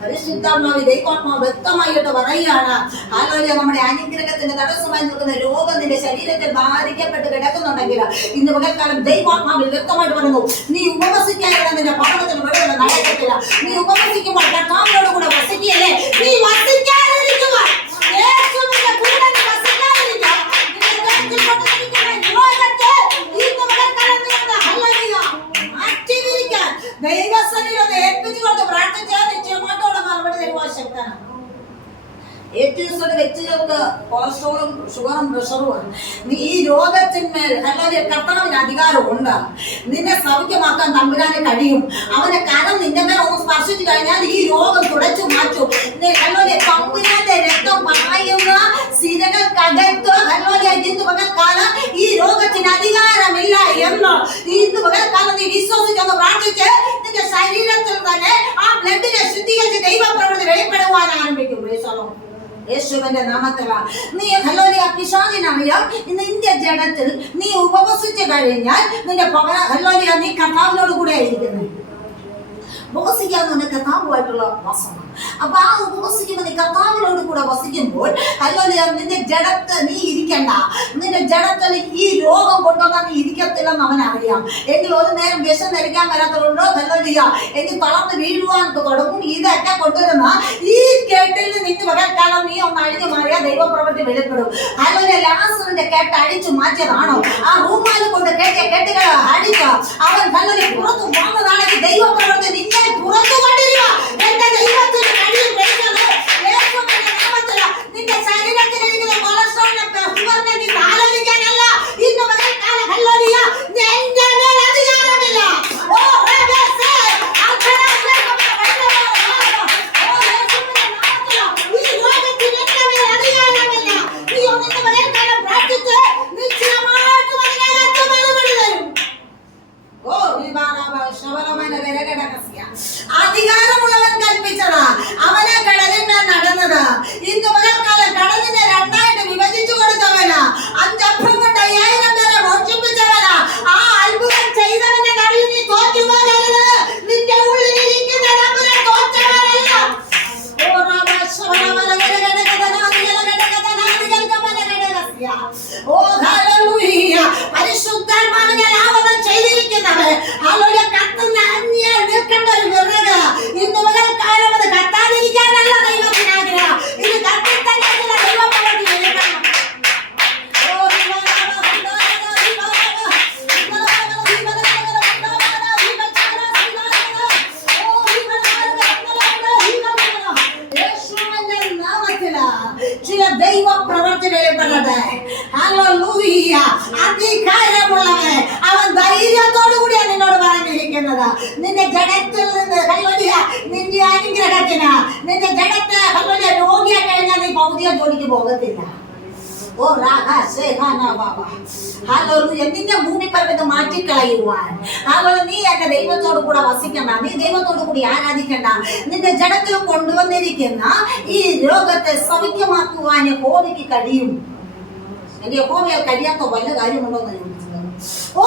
പരിശുദ്ധാത്മാവ് ദൈവാത്മാവ് വ്യക്തമായിട്ട് പറയുകയാണ്. ഹല്ലേലൂയ. നമ്മുടെ അനുഗ്രഹത്തിന്റെ തടസ്സമായി നിൽക്കുന്ന രോഗം നിന്റെ ശരീരത്തിൽ ബാധിക്കപ്പെട്ട് കിടക്കുന്നുണ്ടെങ്കിൽ ഇന്ന് പകൽക്കാലം ദൈവാത്മാവിൽ വ്യക്തമായിട്ട് പറയുന്നു, നീ ഉപവസിക്കാതെ നിന്റെ ഭവനത്തിൽ വിടുതൽ നടക്കത്തില്ല. നീ ഉപവസിക്കുമ്പോൾ കർത്താവിനോട് കൂടെ വസിക്കുകയല്ലേ, നീ വസിക്കാതിരിക്കുക. യേശുവിന്റെ കൂടെ നീ വസിക്കാതിരിക്കുക. ദൈവസന്നിധിയിൽ ഏൽപ്പിച്ചുകൊണ്ട് പ്രാർത്ഥിച്ചാൽ നിശ്ചയമായിട്ടോടെ മറുപടി തരുവാൻ ശക്തനാണ്. ഏറ്റവും വ്യക്തികൾക്ക് കൊളസ്ട്രോളും ഷുഗറും പ്രഷറുമാണ്. നീ ഈ രോഗത്തിന്മേൽ ഹല്ലേലൂയ കർത്താവിന് അധികാരമുണ്ട്. നിന്നെ സൗഖ്യമാക്കാൻ തമ്പുരാന് കഴിയും. അവന്റെ കരം നിന്റെ മേൽ ഒന്ന് സ്പർശിച്ചു കഴിഞ്ഞാൽ ഈ രോഗം തുടച്ചു മാറ്റും. ഹല്ലേലൂയ തമ്പുരാന്റെ രക്തം പായുന്ന സിരകൾക്കകത്ത് ഹല്ലേലൂയ ഇന്ന് പകൽക്കാലം ഈ രോഗത്തിന് അധികാരമില്ല എന്ന് ഇന്ന് പകൽക്കാലം നീ വിശ്വസിച്ചൊന്ന് പ്രാർത്ഥിച്ച് നിന്റെ ശരീരത്തിൽ തന്നെ ആ ബ്ലഡിനെ ശുദ്ധീകരിച്ച് ദൈവപ്രവൃത്തി വെളിപ്പെടുവാൻ ആരംഭിക്കും. യേശുവിന്റെ നാമത്തിലാണ്. നീ ഹല്ലേലൂയ പിശാചിനറിയാം ഇന്ന് നിന്റെ ജഡത്തിൽ നീ ഉപവസിച്ചു കഴിഞ്ഞാൽ നിന്റെ ഹല്ലേലൂയ നീ കർത്താവിനോട് കൂടെ ആയിരിക്കുന്നു. ഉപവസിക്കുക എന്ന് പറഞ്ഞാൽ കർത്താവുമായിട്ടുള്ള വാസമാണ്. അപ്പൊ ആ ഉപവസിക്കുമ്പോൾ നീ കർത്താവിനോട് കൂടെ വസിക്കുമ്പോൾ അല്ലെങ്കിൽ നിന്റെ ജഡത്ത് നീ ഇരിക്കണ്ട, നിന്റെ ജഡത്തിൽ ഈ രോഗം കൊണ്ടുവന്നാൽ നീ ഇരിക്കത്തില്ലെന്ന് അവനറിയാം. എങ്കിൽ ഒരു നേരം വിശന്നിരിക്കാൻ വരാത്തതുകൊണ്ടോ അല്ലെങ്കിൽ എനിക്ക് തളർന്ന് വീഴുവാൻ തുടങ്ങും. ഇതൊക്കെ കൊണ്ടുവരുന്ന ഈ കെട്ടിൽ നിന്ന് പകൽക്കാലം നീ ഒന്ന് അഴിഞ്ഞു മാറിയാൽ ദൈവപ്രവൃത്തി വെളിപ്പെടും. അതുപോലെ ലാസറിന്റെ കെട്ട് അടിച്ചു മാറ്റിയതാണോ? ആ റൂമാൽ കൊണ്ട് കെട്ടുകൾ അടിച്ച അവൻ കല്ലൊരു പുറത്തു വന്നതാണെങ്കിൽ ദൈവപ്രവൃത്തി നിന്നെ പുറത്തു കൊണ്ടിരിക്കുക. എന്റെ ദൈവത്തിന് കഴിയും. നിന്റെ ശരീരത്തിലിരിക്കുന്ന കൊളസ്ട്രോളിനെ ഷുഗറിനെ നീ ആലോചിക്കാനല്ല. ഇന്ന് പകൽക്കാലം ഹല്ലേലൂയ നിന്റെ മേൽ അധികാരമില്ല. ഓ റബ്ബേ ഈ ലോകത്തിന് എന്റെ മേൽ അധികാരമില്ല. നീ ഒന്നിന്റെ പകൽക്കാലം പ്രാർത്ഥിച്ച് നിശ്ചയമായിട്ടും അതിനകത്ത് മറുപടി തരും. ഓ അധികാരമുള്ളവൻ കൽപ്പിച്ചതാ, അവനെ കടലിന്മേൽ നടന്നത്. ഇന്ന് പകൽക്കാലം കടലിനെ രണ്ടായിട്ട് വിഭജിച്ചു കൊടുത്തവനാ. 5 അപ്പം കൊണ്ട് 5000 പേരെ മോചിപ്പിച്ചവനാ. ആ അത്ഭുതം ചെയ്തവന്റെ നടുവിൽ നീ തോറ്റുപോകരുത്. നിന്റെ ഉള്ളിലിരിക്കുന്ന നമ്പരെ തോറ്റവനല്ല. ഓ ഹല്ലേലൂയ. പരിശുദ്ധാത്മാവിനാൽ ആവരണം ചെയ്തിരിക്കുന്നവൻ ഹല്ലേലൂയ കത്തുന്ന അന്യായി നിൽക്കേണ്ട ഒരു വിറക് ഇന്ന് പകൽക്കാലം അത് കത്താതിരിക്കാനല്ല ദൈവത്തിന് ആഗ്രഹം. ഇത് കത്തിത്തന്നെ ദൈവപ്രവൃത്തി വെളിപ്പെടണം. ചില ദൈവ പ്രവൃത്തി വെളിപ്പെടട്ടെ. ഹല്ലേലൂയ. അധികാരമുള്ളവൻ അവൻ ധൈര്യത്തോടു കൂടിയാണ് നിന്നോട് പറഞ്ഞിരിക്കുന്നത്. നിന്റെ ജഡത്തിൽ നിന്ന് ഹല്ലേലൂയ നിന്റെ അനുഗ്രഹത്തിന് നിന്റെ ജഡത്തെ ഹല്ലേലൂയ രോഗിയെ കഴിഞ്ഞാൽ നീ ഭൗതിക ജോലിക്ക് പോകത്തില്ല. ഓ ഹല്ലേലൂയ. നിന്റെ ഭൂമിപ്പരത്ത് മാറ്റിക്കളയുവാൻ ഹല്ലേലൂയ നീ എന്റെ ദൈവത്തോട് കൂടെ വസിക്കണ്ട, നീ ദൈവത്തോട് കൂടി ആരാധിക്കണ്ട. നിന്റെ ജഡത്തിൽ കൊണ്ടുവന്നിരിക്കുന്ന ഈ രോഗത്തെ സൗഖ്യമാക്കുവാൻ യഹോവയ്ക്ക് കഴിയും. എന്റെ യഹോവയാൽ കഴിയാത്ത വല്ല കാര്യമുണ്ടോ എന്ന് ചോദിച്ചത്. ഓ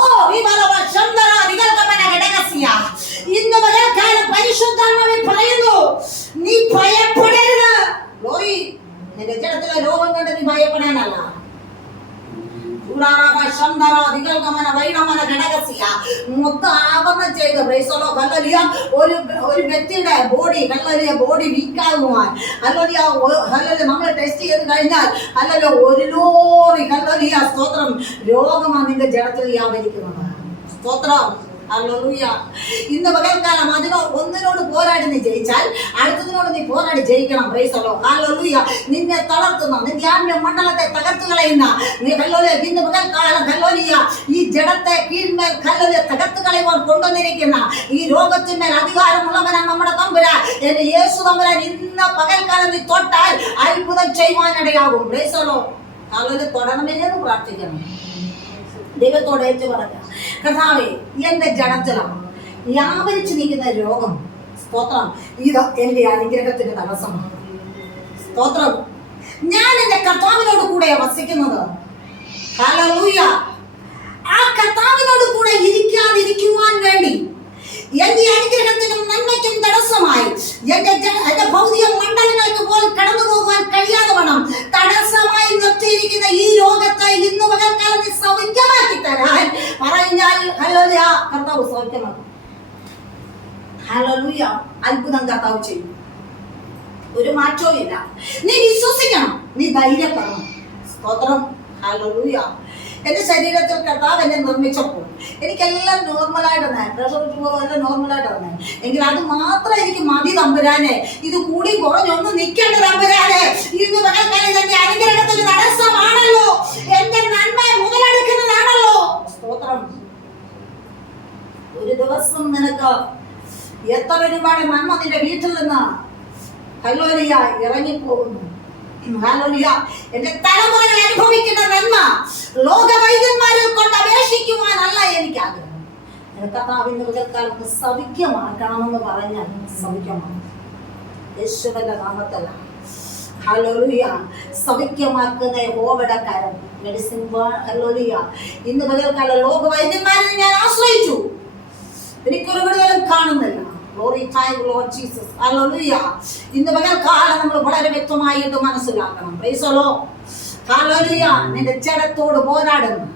ഇന്ന് പകൽക്കാലം പരിശുദ്ധാത്മാവിൽ പറയുന്നു, നീ ഭയപ്പെടരുത്. ഗ്ലോറി. നിന്റെ ജഡത്തിലെ രോഗം കണ്ട് നീ ഭയപ്പെടാനല്ല. മൊത്തം ആവരണം ചെയ്ത് ഒരു വ്യക്തിയുടെ ബോഡി വീക്കാകുവാൻ അല്ലെങ്കിൽ നമ്മൾ ടെസ്റ്റ് ചെയ്ത് കഴിഞ്ഞാൽ അല്ലെങ്കിൽ ഒരു ലോറി സ്തോത്രം രോഗമാണ് നിന്റെ ജഡത്തിൽ വ്യാപരിക്കുന്നത്. സ്തോത്രം. ഹല്ലേലൂയ. ഇന്ന് പകൽക്കാലം ഒന്നിനോട് പോരാടി നീ ജയിച്ചാൽ അടുത്തതിനോട് നീ പോരാടി ജയിക്കണം. Price the lord. ഹല്ലേലൂയ. നിന്നെ തളർത്തുന്ന നിന്റെ ആത്മീയ മണ്ഡലത്തെ തകർത്തു കളയുന്ന നീ ഹല്ലേലൂയ ഇന്ന് പകൽക്കാലം ഹല്ലേലൂയ ഈ ജഡത്തെ കീഴ്മേൽ ഹല്ലേലൂയ തകർത്തു കളയുവാൻ കൊണ്ടുവന്നിരിക്കുന്ന ഈ രോഗത്തിന്മേൽ അധികാരമുള്ളവനാണ് നമ്മുടെ തമ്പുരാൻ. എന്റെ യേശു തമ്പുരാൻ ഇന്ന് പകൽക്കാലം നീ തൊട്ടാൽ അത്ഭുതം ചെയ്യുവാനിടയാകും. Praise the lord. ഹല്ലേലൂയ. തൊടണമെന്ന് പ്രാർത്ഥിക്കണം. ദൈവത്തോട് ഏറ്റു പറഞ്ഞ കർത്താവേ എന്റെ ജഡത്തിലാണ് വ്യാപരിച്ചു നിൽക്കുന്ന രോഗം, സ്തോത്രം, ഇത് എന്റെ അനുഗ്രഹത്തിന്റെ തടസ്സമാണ്. സ്തോത്രം. ഞാൻ എന്റെ കർത്താവിനോട് കൂടെ വസിക്കുന്നത്. ഹല്ലേലൂയ. ആ കർത്താവിനോട് കൂടെ ഇരിക്കാതിരിക്കുവാൻ വേണ്ടി എന്റെ അനുഗ്രഹത്തിനും നന്മയ്ക്കും തടസ്സമായി എന്റെ ഭൗതിക മണ്ഡലങ്ങൾക്ക് പോലും കടന്നു പോകാൻ കഴിയാതെ വേണം തടസ്സമായി നിർത്തിയിരിക്കുന്ന ഈ രോഗത്തെ ഇന്ന് പകൽക്കാലം സൗഖ്യമാക്കി തരാൻ പറഞ്ഞാൽ ഹല്ലേലൂയ കർത്താവ് സൗഖ്യമാക്കും. ഹല്ലേലൂയ. അത്ഭുതം കർത്താവ് ചെയ്യും. ഒരു മാറ്റവും ഇല്ല. നീ വിശ്വസിക്കണം, നീ ധൈര്യപ്പെടണം. സ്തോത്രം. ഹല്ലേലൂയ. എന്റെ ശരീരത്തിൽ കർത്താവ് എന്നെ നിർമ്മിച്ചപ്പോൾ എനിക്കെല്ലാം നോർമലായിട്ട് തന്നെ, പ്രഷർ ഷുഗറും എല്ലാം നോർമലായിട്ട് തന്നെ. എങ്കിൽ അത് മാത്രം എനിക്ക് മതി തമ്പുരാനെ. ഇത് കൂടി കുറഞ്ഞൊന്നും നിൽക്കേണ്ട തമ്പുരാനെ. ഇന്ന് പകൽക്കാലം എന്റെ അനുഗ്രഹത്തിന് തടസ്സമാണല്ലോ, എന്റെ നന്മയെ മുതലെടുക്കുന്നതാണല്ലോ. സ്തോത്രം. ഒരു ദിവസം നിനക്ക് എത്ര ഒരുപാട് നന്മ നിന്റെ വീട്ടിൽ നിന്ന് ഹല്ലേലൂയ ഇറങ്ങിപ്പോകുന്നു. ഹല്ലേലൂയ. എന്റെ തലമുറകൾ അനുഭവിക്കുന്ന നന്മ ലോകവൈദ്യന്മാരിൽ കൊണ്ട് അപേക്ഷിക്കുവാനല്ല എനിക്ക് ആഗ്രഹം. കർത്താവിന്റെ പകൽക്കാലത്ത് സൗഖ്യമാക്കണമെന്ന് പറഞ്ഞാൽ സൗഖ്യമാണ്. യേശുവിന്റെ നാമത്തിൽ ഹല്ലേലൂയ. സൗഖ്യമാക്കുന്ന യഹോവയുടെ കരം മെഡിസിൻ. ഹല്ലേലൂയ. ഇന്ന് പകൽക്കാലം ലോകവൈദ്യന്മാരെ ഞാൻ ആശ്രയിച്ചു, എനിക്കൊരു വിടുതലും കാണുന്നില്ല. Glory time, Lord Jesus. Hallelujah. ഇന്ന് പകൽക്കാലം നമ്മൾ വളരെ വ്യക്തമായിട്ട് മനസ്സിലാക്കണം. Praise the Lord. Hallelujah. നിന്റെ ജഡത്തോട് പോരാടുന്നു.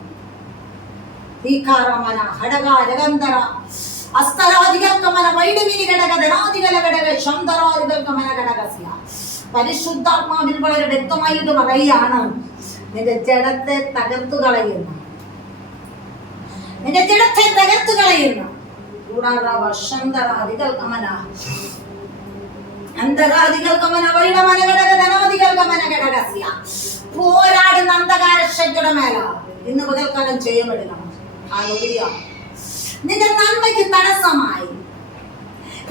തീകാരമന ഹടകാരഗന്ധര അസ്തരാദികൽക്കമന വൈഡമിനി ഘടക ധനാദികല ഘടക ശന്തരാദികൽക്കമന ഘടകസ്യ. പരിശുദ്ധാത്മാവിൽ വളരെ വ്യക്തമായിട്ട് പറയുകയാണ്, നിന്റെ ജഡത്തെ തകർത്തു കളയുന്നു. നിന്റെ ജഡത്തെ തകർത്തു കളയുന്നു. പോരാടുന്ന അന്ധകാര ശക്തിയുടെ മേല ഇന്ന് പകൽക്കാലം ചെയ്യപ്പെടുകയാണ്. നിന്റെ നന്മയ്ക്ക് തടസ്സമായി,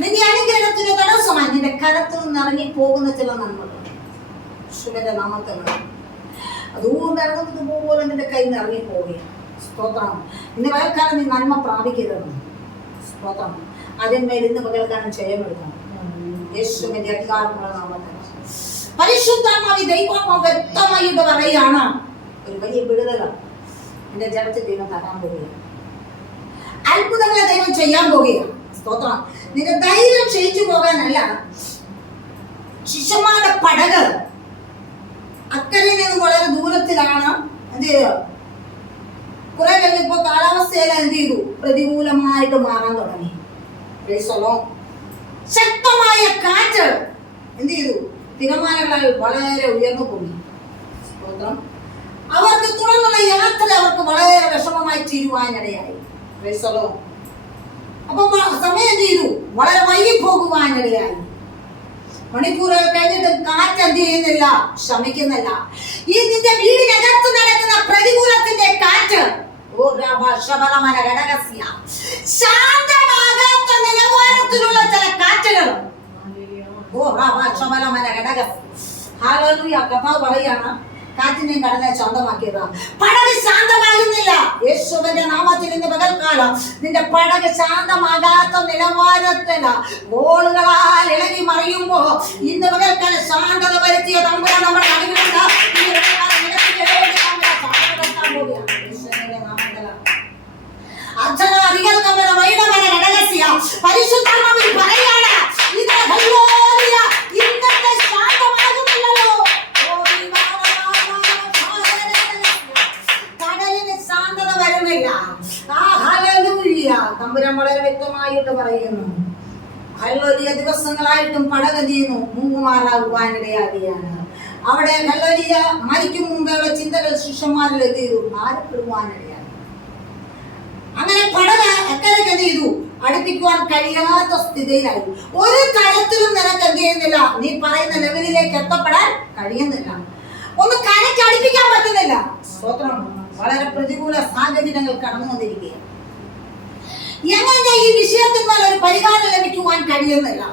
നിന്റെ അനുഗ്രഹത്തിന് തടസ്സമായി, നിന്റെ കരത്തിൽ നിന്ന് ഇറങ്ങി പോകുന്ന ചില നന്മകൾ ശിവന്റെ നാമത്തിലാണ്. അതുകൊണ്ട് ഇറങ്ങുന്നത് പോലെ നിന്റെ കയ്യിൽ നിന്ന് ഇറങ്ങി പോവുകയാണ്. സ്തോത്രം. ഇന്ന് പകൽക്കാലം നീ നന്മ പ്രാപിക്കരുത്. സ്തോത്രം. അതിന്മേൽ ഇന്ന് പകൽക്കാലം ചെയ്യപ്പെടുകയാണ്. യേശുവിന്റെ അധികാരമുള്ള നാമത്തിൽ പരിശുദ്ധാത്മാവി ദൈവാത്മാവ് വ്യക്തമായിട്ട് പറയുകയാണ്, ഒരു വലിയ വിടുതലാണ് എന്റെ ജഡത്തിൽ ദൈവം തരാൻ പോവുകയാണ്. അത്ഭുതങ്ങളെ ദൈവം ചെയ്യാൻ പോവുകയാണ്. സ്തോത്രം. നിന്റെ ധൈര്യം ക്ഷയിച്ചു പോകാനല്ല, ശിഷ്യന്മാരുടെ പടക് അക്കരയിൽ നിന്ന് വളരെ ദൂരത്തിലാണ്. എന്ത് ചെയ്തു? കുറെ കഴിഞ്ഞപ്പോ കാലാവസ്ഥയെല്ലാം എന്ത് ചെയ്തു? പ്രതികൂലമായിട്ട് മാറാൻ തുടങ്ങി. ശക്തമായ കാറ്റ് എന്ത് ചെയ്തു? തിരമാലകളാൽ വളരെ ഉയർന്നു പോയി. സ്തോത്രം. അവർക്ക് തുടർന്നുള്ള യാത്ര അവർക്ക് വളരെ വിഷമമായി തീരുവാനിടയായി. അപ്പൊ സമയം എന്ത് ചെയ്തു? വളരെ വൈകി പോകുവാനിടയായി. മണിക്കൂറുകൾ കഴിഞ്ഞിട്ട് കാറ്റ് എന്ത് ചെയ്യുന്നില്ല? ശമിക്കുന്നില്ല. ഈ നിന്റെ വീടിനകത്ത് നടക്കുന്ന പ്രതികൂലത്തിന്റെ കാറ്റ് ശാന്തമാകാത്ത നിലവാരത്തിലുള്ള ചില കാറ്റുകൾ കഥാവ് പറയാണ്, കാറ്റിനെയും കടലെ ശാന്തമാക്കിയതാ. പടക് ശാന്തമാകുന്നില്ല. യേശുവിന്റെ നാമത്തിൽ ഇന്ന് പകൽക്കാലം നിന്റെ പടക് ശാന്തമാകാത്ത നിലവാരത്തില ഗോളുകളാൽ ഇളകി മറിയുമ്പോ ഇന്ന് പകൽക്കാലം ശാന്തത വരുത്തിയ തമ്പുരാൻ നമ്മുടെ നടുവിലുണ്ട്. പരിശുദ്ധാത്മാവിൽ പറയാണ്, ഇന്നത്തെ ശാന്തമാകുന്നില്ലല്ലോ. കടലിന് ശാന്തത വരുന്നില്ല. തമ്പുരാൻ വളരെ വ്യക്തമായിട്ട് പറയുന്നു, ഹല്ലേലൂയ. ദിവസങ്ങളായിട്ടും പടക് ചെയ്യുന്നു മുങ്ങുമാറാകുവാനിടയാകുകയാണ്. അവിടെ ഹല്ലേലൂയ മരിക്കും മുമ്പുള്ള ചിന്തകൾ ശിഷ്യന്മാരിൽ എത്തിയതു ഭാരപ്പെടുവാനിടയായി. അങ്ങനെ പടക് എക്കരയ്ക്ക് എന്ത് ചെയ്തു? അടുപ്പിക്കുവാൻ കഴിയാത്ത സ്ഥിതിയിലായി. ഒരു തരത്തിലും നിനക്ക് എന്ത് ചെയ്യുന്നില്ല? നീ പറയുന്ന ലെവലിലേക്ക് എത്തപ്പെടാൻ കഴിയുന്നില്ല. ഒന്ന് കരയ്ക്ക് അടുപ്പിക്കാൻ പറ്റുന്നില്ല. സ്തോത്രം. വളരെ പ്രതികൂല സാഹചര്യങ്ങൾ കടന്നു വന്നിരിക്കുകയാണ്. എങ്ങനെ ഈ വിഷയത്തിന്മേൽ ഒരു പരിഹാരം ലഭിക്കുവാൻ കഴിയുന്നില്ല,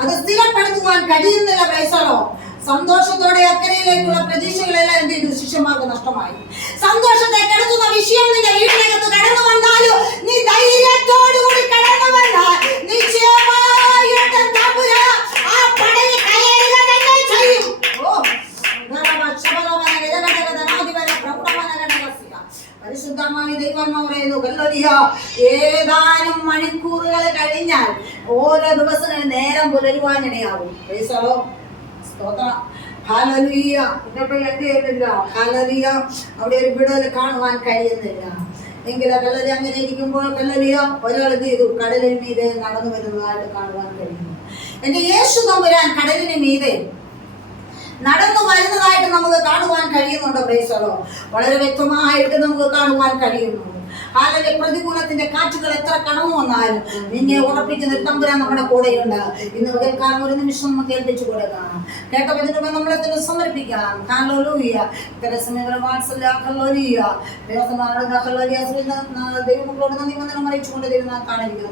അത് സ്ഥിരപ്പെടുത്തുവാൻ കഴിയുന്നില്ല. പ്രൈസലോ. സന്തോഷത്തോടെ അക്കരയിലേക്കുള്ള പ്രതീക്ഷകളെല്ലാം എന്ത് ചെയ്തു? ശിഷ്യന്മാർക്ക് നഷ്ടമായി. സന്തോഷത്തെ കടത്തുന്ന വിഷയം നിന്റെ വീട്ടിനകത്ത് കടന്നു വന്നാലും നീ ധൈര്യത്തോടുകൂടി കടന്നു വന്നാൽ നിശ്ചയമായിട്ടും തമ്പുരാൻ ആ പടകിൽ കയറുക തന്നെ ചെയ്യും. പരിശുദ്ധമായ ദൈവമാവ് പറയുന്നു, ഹല്ലേലൂയ. ഏതാനും മണിക്കൂറുകൾ കഴിഞ്ഞാൽ ഓരോ ദിവസങ്ങളിൽ നേരം പുലരുവാനിടയാകും. പ്രൈസലോ. സ്തോത്രം. ഹല്ലേലൂയ. ഇന്നിപ്പോൾ എന്ത് ചെയ്യുന്നില്ല? ഹല്ലേലൂയ. അവിടെ ഒരു വിടുതൽ കാണുവാൻ കഴിയുന്നില്ല. എങ്കിലും ഹല്ലേലൂയ അങ്ങനെ ഇരിക്കുമ്പോൾ ഹല്ലേലൂയ ഒരാൾ എന്ത് ചെയ്തു? കടലിന് മീതെ നടന്നു വരുന്നതായിട്ട് കാണുവാൻ കഴിയുന്നു. എന്റെ യേശു തമ്പുരാൻ കടലിന് മീതെ നടന്നു വരുന്നതായിട്ട് നമുക്ക് കാണുവാൻ കഴിയുന്നുണ്ട്. പ്രൈസലോ. വളരെ വ്യക്തമായിട്ട് നമുക്ക് കാണുവാൻ കഴിയുന്നു. അല്ലെങ്കിൽ പ്രതികൂലത്തിന്റെ കാറ്റുകൾ എത്ര കടന്നു വന്നാലും നിന്നെ ഉറപ്പിക്കുന്ന തമ്പുരാൻ നമ്മുടെ കൂടെയുണ്ട്. ഇന്ന് പകൽക്കാലം ഒരു നിമിഷം നമുക്ക് ഏൽപ്പിച്ചു കൊടുക്കാം. കേട്ടതിന് നമ്മളെ തന്നെ സമർപ്പിക്കാം. ഹല്ലേലൂയ. ദൈവങ്ങളോട് നന്ദി വന്ദനം അറിയിച്ചുകൊണ്ട് തരുന്ന കാണിക്കുന്നു.